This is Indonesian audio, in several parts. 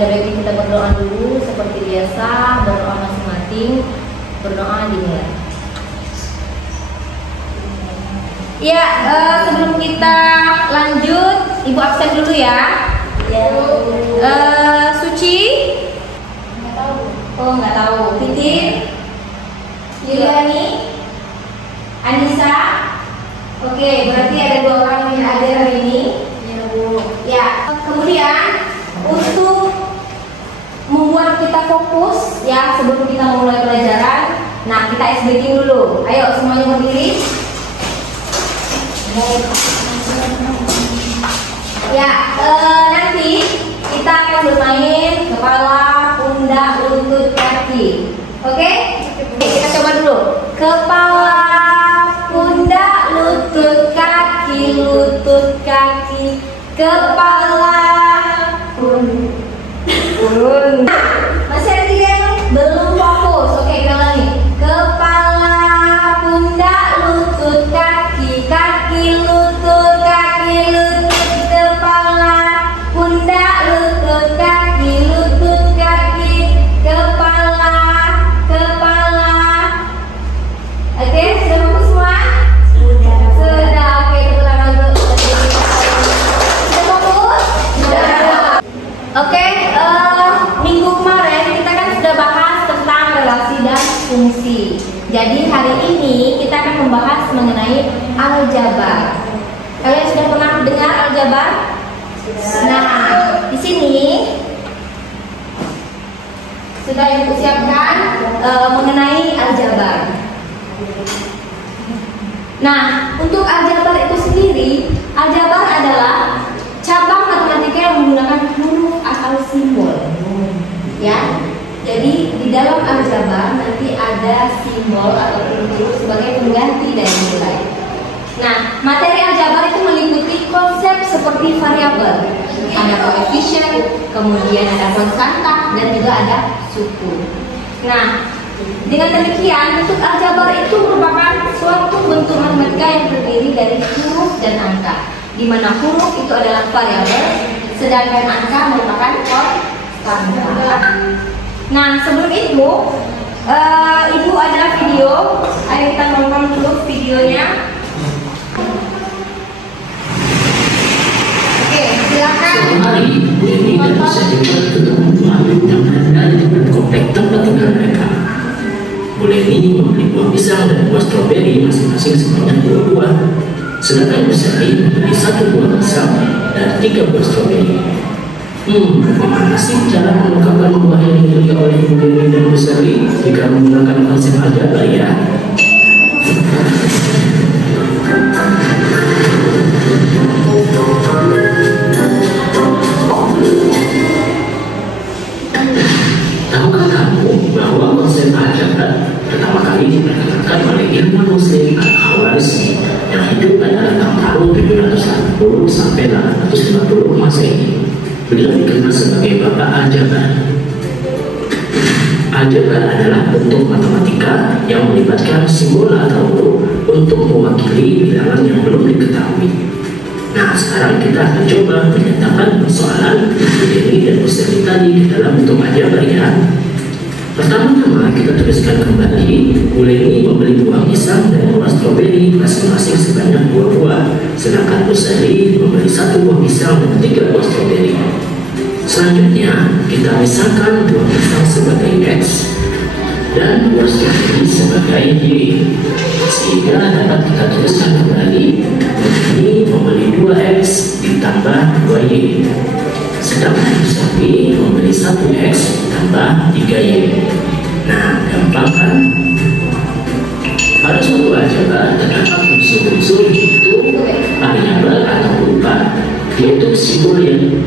Ada baiknya kita berdoa dulu seperti biasa, berdoa masing-masing, berdoa dimulai. Ya, sebelum kita lanjut, Ibu absen dulu ya. Suci? Nggak tahu. Oh, nggak tahu. Titin? Yuliani? Anissa? Oke, berarti ada 2 orang yang hadir hari ini. Ya, Bu. Ya, kemudian untuk membuat kita fokus ya sebelum kita memulai pelajaran, nah kita ice breaking dulu. Ayo semuanya berdiri. Ya, nanti kita akan bermain kepala, pundak, lutut, kaki. Oke? Kita coba dulu. Kepala, pundak, lutut, kaki, kepala, pundak. Masih ada 3 yang belum fokus. Oke, kita ulangi. Kepala, pundak, lutut, kaki, lutut, kepala, pundak, lutut, kaki, kepala. Oke, sudah fokus semua? Sudah. Oke, tepuk tangan untuk sudah fokus? Sudah. Oke, minggu kemarin kita kan sudah bahas tentang relasi dan fungsi. Jadi hari ini kita akan membahas mengenai aljabar. Kalian sudah pernah dengar aljabar? Nah, di sini sudah Ibu siapkan mengenai aljabar. Nah, untuk aljabar itu sendiri, aljabar adalah cabang matematika yang menggunakan huruf atau simbol. Ya, jadi di dalam aljabar nanti ada simbol atau huruf sebagai pengganti dari nilai. Nah, materi aljabar itu meliputi konsep seperti variabel, ada koefisien, kemudian ada konstanta, dan juga ada suku. Nah, dengan demikian, untuk aljabar itu merupakan suatu bentuk matematika yang terdiri dari huruf dan angka, di mana huruf itu adalah variabel, sedangkan angka merupakan konstanta. Nah, sebelum itu, Ibu ada video, ayo kita nonton dulu videonya. Oke, silakan. Hari ini tidak bisa dibuat kebutuhan yang ada dengan komplek tempat tinggal mereka. Buleni membeli buah pisang dan buah stroberi masing-masing sebanyak 2 buah. Sedangkan Bu Sally membeli 1 buah pisang dan 3 buah stroberi. Bagaimana sih cara mengungkapkan buah yang dimiliki oleh Buleni dan Bu Sally jika menggunakan konsep aljabar ya? Tahukah kamu bahwa konsep aljabar pertama kali diperkenalkan oleh Imam Muslim Al-Khawarizmi yang hidup pada tahun 780 sampai 850 Masehi. Beliau dikenal sebagai Bapak Aljabar. Aljabar adalah bentuk matematika yang melibatkan simbol atau huruf untuk mewakili bilangan yang belum diketahui. Nah, sekarang kita akan coba menyatakan persoalan Buleni dan Bu Sally tadi ke dalam bentuk aljabar ya. Pertama-tama kita tuliskan kembali, Buleni membeli buah pisang dan buah stroberi masing-masing sebanyak 2 buah, sedangkan Bu Sally membeli 1 buah pisang dan 3 buah stroberi. Selanjutnya kita misalkan buah pisang sebagai X dan buah stroberi sebagai Y, sehingga dapat kita tuliskan kembali, Buleni membeli 2X ditambah 2Y, sedangkan Bu Sally membeli 1X tambah 3Y. Nah, gampang kan? Pada suatu aljabar terdapat unsur-unsur yaitu variabel atau urutan, yaitu simbol yang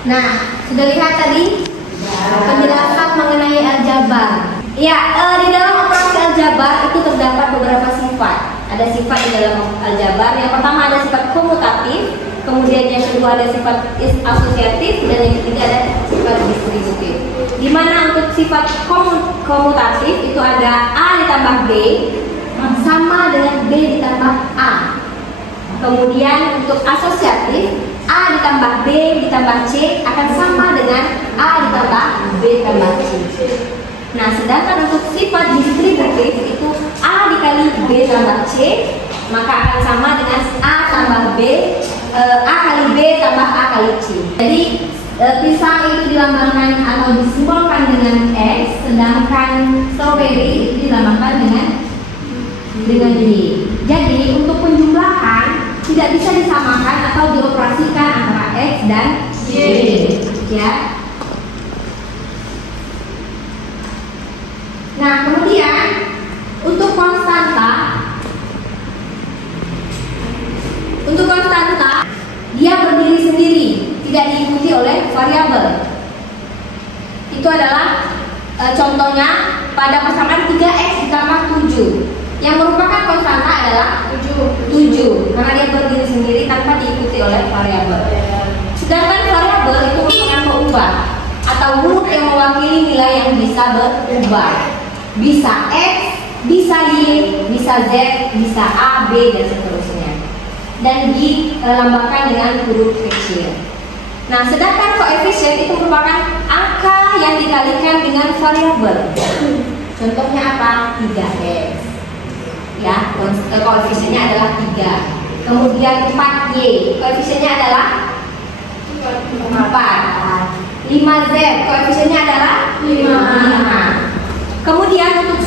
Nah, sudah lihat tadi penjelasan mengenai aljabar. Ya, di dalam operasi aljabar itu terdapat beberapa sifat. Ada sifat di dalam aljabar. Yang pertama ada sifat komutatif, kemudian yang kedua ada sifat asosiatif, dan yang ketiga ada sifat distributif. Di mana untuk sifat komutatif itu ada A ditambah B sama dengan B ditambah A. Kemudian untuk asosiatif, A ditambah B ditambah C akan sama dengan A ditambah B ditambah C. Nah, sedangkan untuk sifat distributif itu A dikali B tambah C, maka akan sama dengan A tambah B, A kali B tambah A kali C. Jadi pisang itu dilambangkan atau disimbolkan dengan X, sedangkan strawberry itu dilambangkan dengan Y. Jadi untuk penjumlahan tidak bisa disamakan atau dioperasikan antara X dan Y, ya. Nah, kemudian untuk konstanta dia berdiri sendiri, tidak diikuti oleh variabel. Itu adalah contohnya pada pasangan 3x ditambah 7. Yang merupakan konstanta adalah 7 karena dia berdiri sendiri tanpa diikuti oleh variabel. Sedangkan variabel itu merupakan pengubah atau huruf yang mewakili nilai yang bisa berubah. Bisa X, bisa Y, bisa Z, bisa A, B, dan seterusnya. Dan dilambangkan dengan huruf kecil. Nah, sedangkan koefisien itu merupakan angka yang dikalikan dengan variabel. Contohnya apa? 3x. Ya, koefisiennya adalah 3. Kemudian 4y, koefisiennya adalah 4. 5z, koefisiennya adalah 5. Kemudian untuk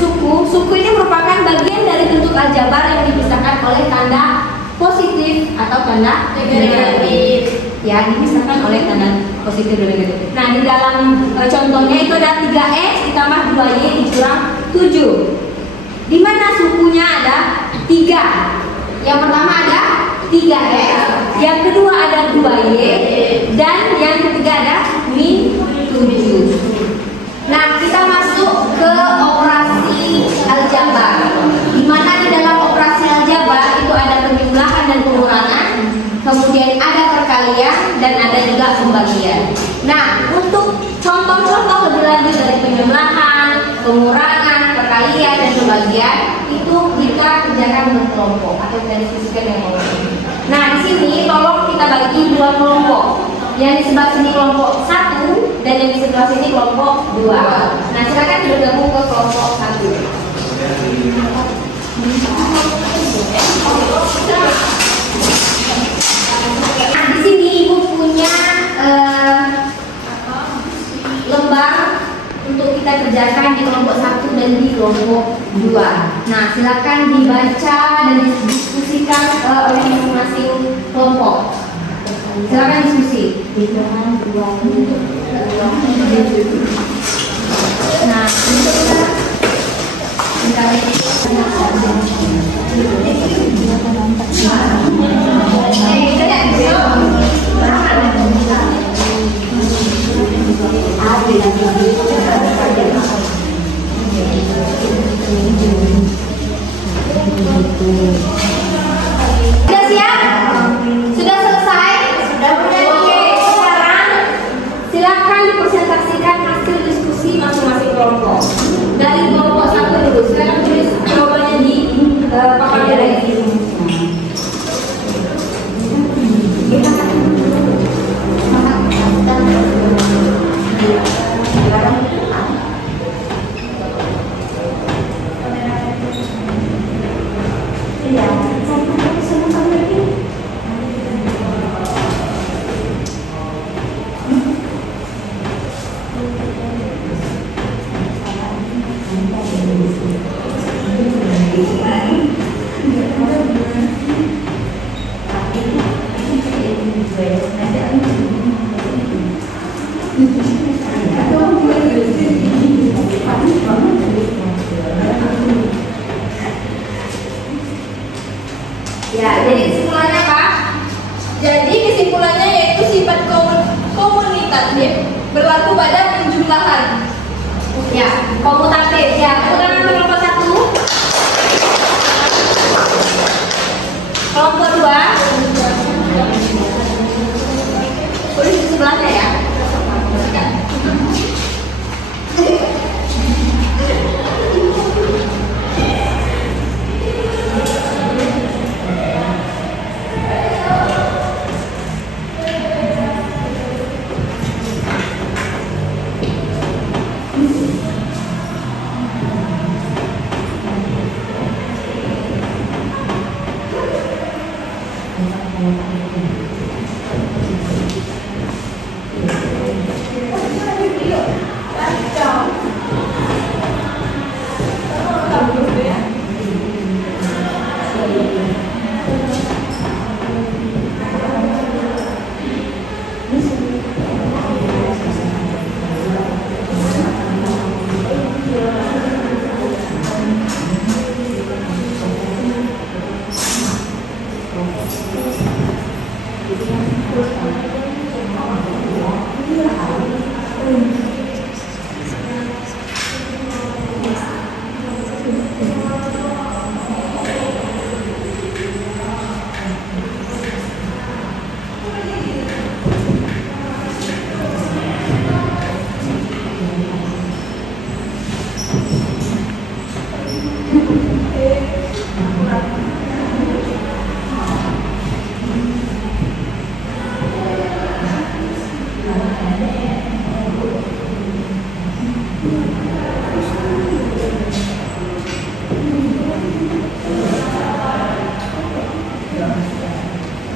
suku ini merupakan bagian dari bentuk aljabar yang dipisahkan oleh tanda positif atau tanda negatif. Ya, dipisahkan oleh tanda positif dan negatif. Nah, di dalam contohnya itu ada 3x ditambah 2y dikurang 7. Di mana sukunya ada 3. Yang pertama ada 3x, yang kedua ada 2y, dan yang ketiga ada min 7. Nah, kita masuk ke operasi aljabar. Di mana di dalam operasi aljabar itu ada penjumlahan dan pengurangan, kemudian ada perkalian dan ada juga pembagian. Nah, untuk contoh-contoh lebih lanjut dari penjumlahan, pengurangan, perkalian dan pembagian itu kita kerjakan berkelompok atau kita diskusikan dengan kelompok. Nah, di sini tolong kita bagi 2 kelompok. Yang di sebelah sini kelompok 1 dan yang di sebelah sini kelompok 2. Nah, silakan bergabung ke kelompok 1. Nah, di sini Ibu punya lembar untuk kita kerjakan di kelompok 1 dan di kelompok 2. Nah, silakan dibaca dan didiskusikan oleh masing-masing kelompok. Silakan diskusi. Nah, sudah siap? Sudah selesai? Oke, sekarang silakan dipresentasikan hasil diskusi masing-masing kelompok. Dari kelompok 1 dulu, silakan tulis jawabannya di papan dari sini. Ya, jadi kesimpulannya apa? Jadi kesimpulannya yaitu sifat komunitatif berlaku pada penjumlahan. Ya, komutatif. Ya, kemudian kelompok 1. Kelompok 2. Tulis di sebelahnya ya.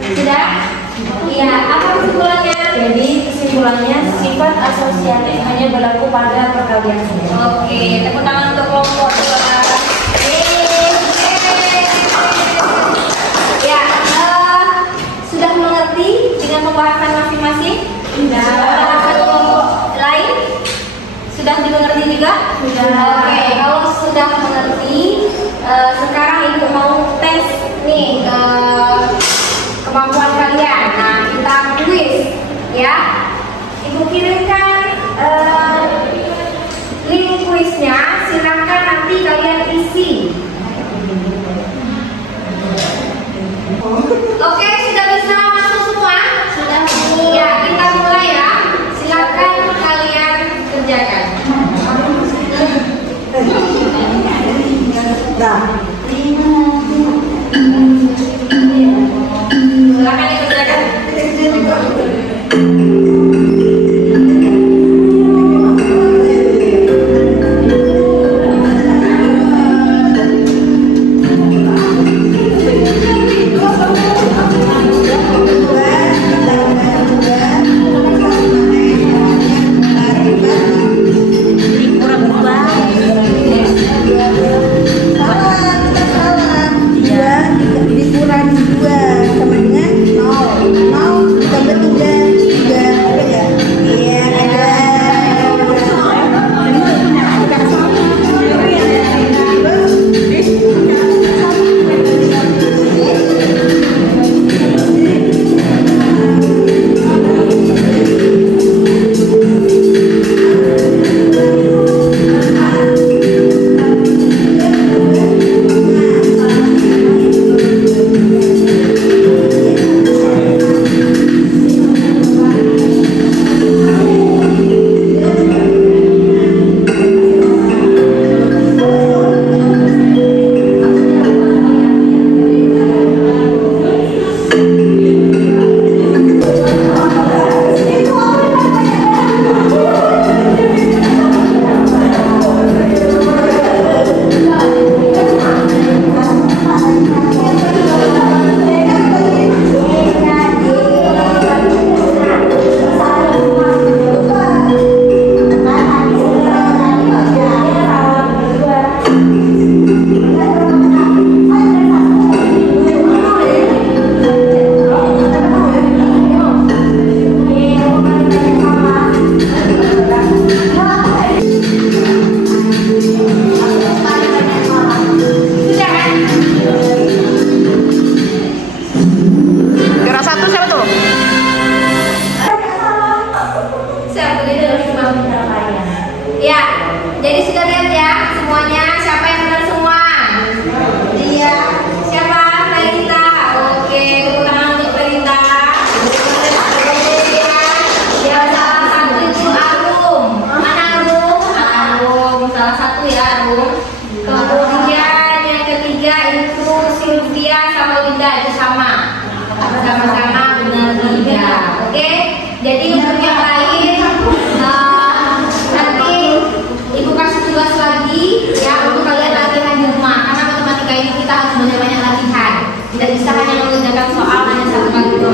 Sudah? Iya, apa kesimpulannya? Jadi kesimpulannya sifat asosiatif hanya berlaku pada perkalian saja. Oke, tepuk tangan untuk kelompok dua. Ya, sudah mengerti dengan pembahasan masing-masing? Sudah. Pembahasan kelompok lain? Sudah dimengerti juga? Sudah. Oke, kalau sudah mengerti, sekarang Ibu mau tes nih kemampuan kalian. Nah, kita kuis ya. Ibu kirimkan link kuisnya, silakan nanti kalian isi. Oke, sudah bisa masuk semua? Sudah. Ya, kita mulai ya. Silakan kalian kerjakan. Silakan dikerjakan. Jadi untuk yang lain nanti Ibu kasih tugas lagi ya untuk kalian latihan di rumah, karena matematika ini kita harus banyak-banyak latihan. Tidak bisa hanya mengerjakan soal hanya satu kali.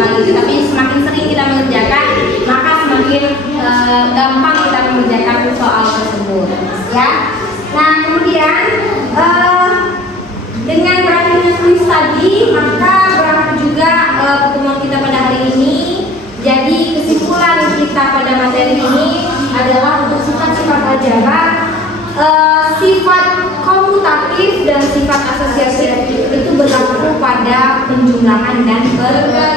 adalah untuk sifat-sifat aljabar, sifat komutatif dan sifat asosiatif itu berlaku pada penjumlahan dan perkalian.